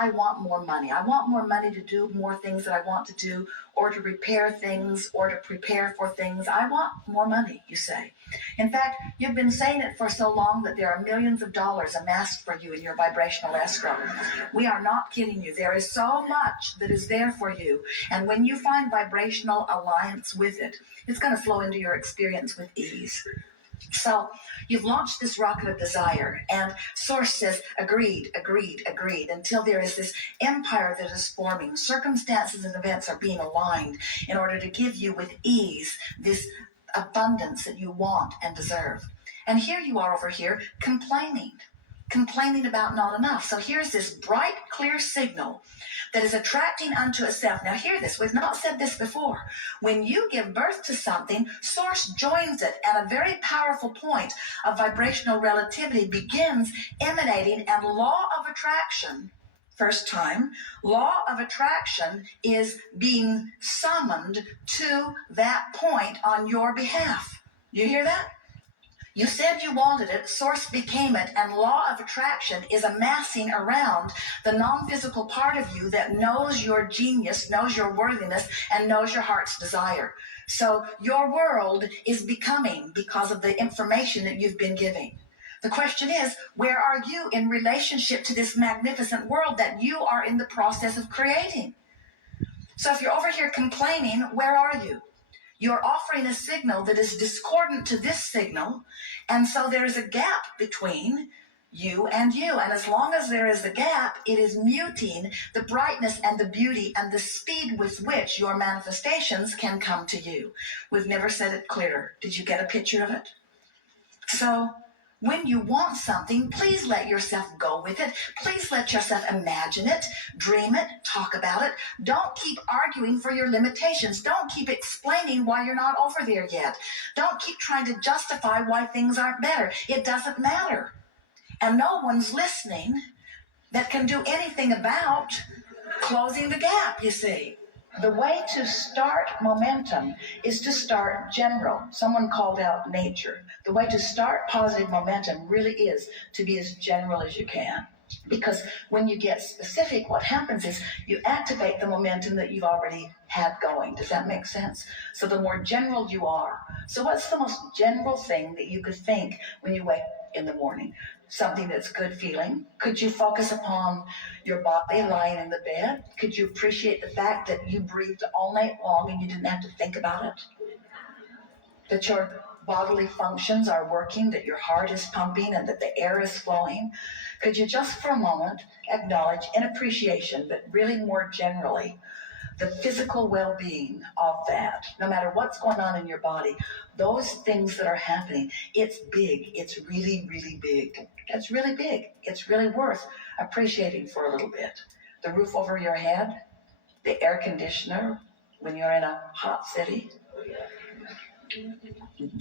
I want more money. I want more money to do more things that I want to do, or to repair things, or to prepare for things. I want more money, you say. In fact, you've been saying it for so long that there are millions of dollars amassed for you in your vibrational escrow. We are not kidding you. There is so much that is there for you. And when you find vibrational alliance with it, it's going to flow into your experience with ease. So you've launched this rocket of desire, and Source says, agreed, agreed, agreed, until there is this empire that is forming. Circumstances and events are being aligned in order to give you with ease this abundance that you want and deserve. And here you are over here complaining about not enough. So here's this bright, clear signal that is attracting unto itself. Now hear this. We've not said this before. When you give birth to something, Source joins it at a very powerful point of vibrational relativity begins emanating, and law of attraction, first time, law of attraction is being summoned to that point on your behalf. You hear that? You said you wanted it, Source became it, and law of attraction is amassing around the non-physical part of you that knows your genius, knows your worthiness, and knows your heart's desire. So your world is becoming because of the information that you've been giving. The question is, where are you in relationship to this magnificent world that you are in the process of creating? So if you're over here complaining, where are you? You're offering a signal that is discordant to this signal, and so there is a gap between you and you. And as long as there is a gap, it is muting the brightness and the beauty and the speed with which your manifestations can come to you. We've never said it clearer. Did you get a picture of it? So when you want something, please let yourself go with it. Please let yourself imagine it, dream it, talk about it. Don't keep arguing for your limitations. Don't keep explaining why you're not over there yet. Don't keep trying to justify why things aren't better. It doesn't matter. And no one's listening that can do anything about closing the gap, you see. The way to start momentum is to start general. Someone called out nature. The way to start positive momentum really is to be as general as you can. Because when you get specific, what happens is you activate the momentum that you've already had going. Does that make sense? So the more general you are. So what's the most general thing that you could think when you wake in the morning? Something that's good feeling? Could you focus upon your body lying in the bed? Could you appreciate the fact that you breathed all night long and you didn't have to think about it? That your bodily functions are working, that your heart is pumping, and that the air is flowing? Could you just for a moment acknowledge in appreciation, but really more generally, the physical well-being of that, no matter what's going on in your body, those things that are happening, it's big, it's really, really big. It's really big. It's really worth appreciating for a little bit. The roof over your head, the air conditioner when you're in a hot city,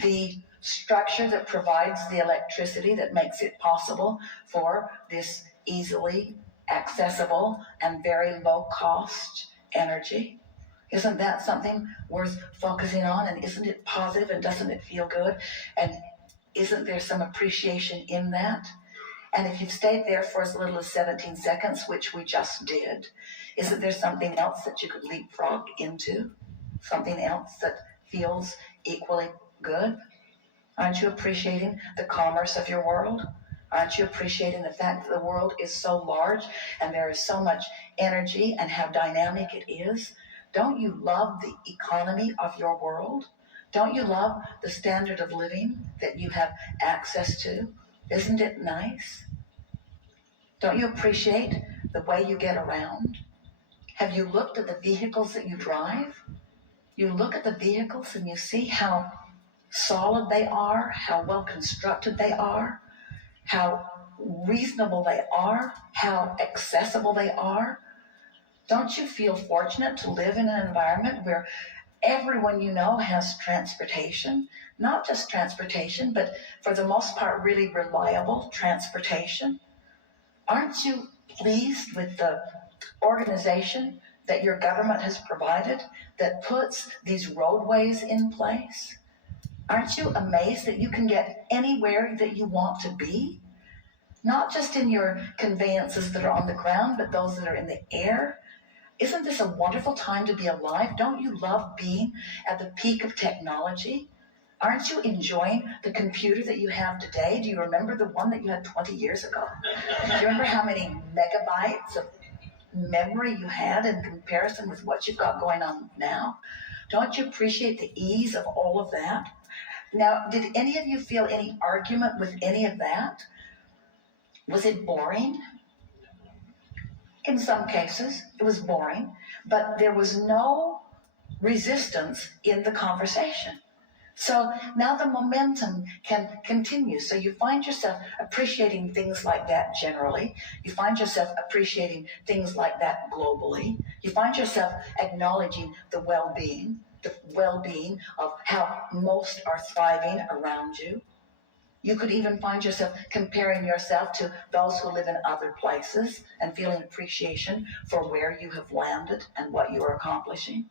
the structure that provides the electricity that makes it possible for this easily accessible and very low-cost energy. Isn't that something worth focusing on? And isn't it positive, and doesn't it feel good? And isn't there some appreciation in that? And if you've stayed there for as little as 17 seconds, which we just did, isn't there something else that you could leapfrog into? Something else that feels equally good? Aren't you appreciating the commerce of your world? Aren't you appreciating the fact that the world is so large and there is so much energy and how dynamic it is? Don't you love the economy of your world? Don't you love the standard of living that you have access to? Isn't it nice? Don't you appreciate the way you get around? Have you looked at the vehicles that you drive? You look at the vehicles and you see how solid they are, how well constructed they are, how reasonable they are, how accessible they are. Don't you feel fortunate to live in an environment where everyone you know has transportation? Not just transportation, but for the most part, really reliable transportation. Aren't you pleased with the organization that your government has provided that puts these roadways in place? Aren't you amazed that you can get anywhere that you want to be? not just in your conveyances that are on the ground, but those that are in the air. Isn't this a wonderful time to be alive? Don't you love being at the peak of technology? Aren't you enjoying the computer that you have today? Do you remember the one that you had 20 years ago? Do you remember how many megabytes of memory you had in comparison with what you've got going on now? Don't you appreciate the ease of all of that? Now, did any of you feel any argument with any of that? Was it boring? In some cases, it was boring, but there was no resistance in the conversation. So now the momentum can continue. So you find yourself appreciating things like that generally. You find yourself appreciating things like that globally. You find yourself acknowledging the well-being of how most are thriving around you. You could even find yourself comparing yourself to those who live in other places and feeling appreciation for where you have landed and what you are accomplishing.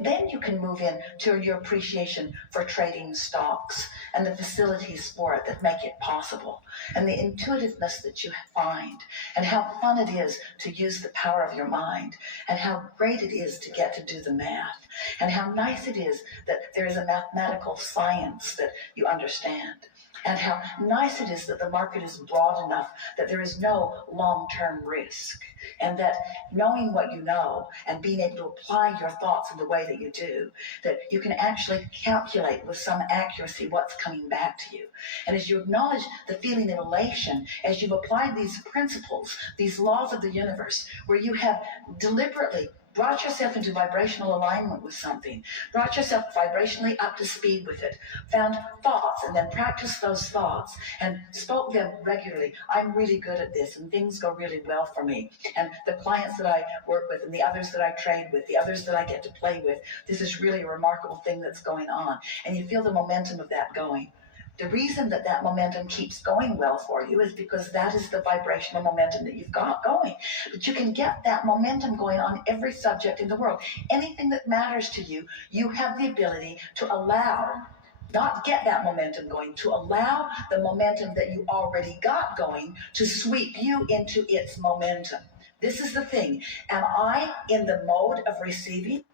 Then you can move in to your appreciation for trading stocks and the facilities for it that make it possible, and the intuitiveness that you find, and how fun it is to use the power of your mind, and how great it is to get to do the math, and how nice it is that there is a mathematical science that you understand, and how nice it is that the market is broad enough that there is no long-term risk, and that knowing what you know and being able to apply your thoughts in the way that you do, that you can actually calculate with some accuracy what's coming back to you. And as you acknowledge the feeling of elation, as you've applied these principles, these laws of the universe, where you have deliberately brought yourself into vibrational alignment with something, brought yourself vibrationally up to speed with it, found thoughts and then practiced those thoughts and spoke them regularly. I'm really good at this and things go really well for me. And the clients that I work with and the others that I trade with, the others that I get to play with, this is really a remarkable thing that's going on. And you feel the momentum of that going. The reason that that momentum keeps going well for you is because that is the vibrational momentum that you've got going. But you can get that momentum going on every subject in the world. Anything that matters to you, you have the ability to allow, not get that momentum going, to allow the momentum that you already got going to sweep you into its momentum. This is the thing. Am I in the mode of receiving?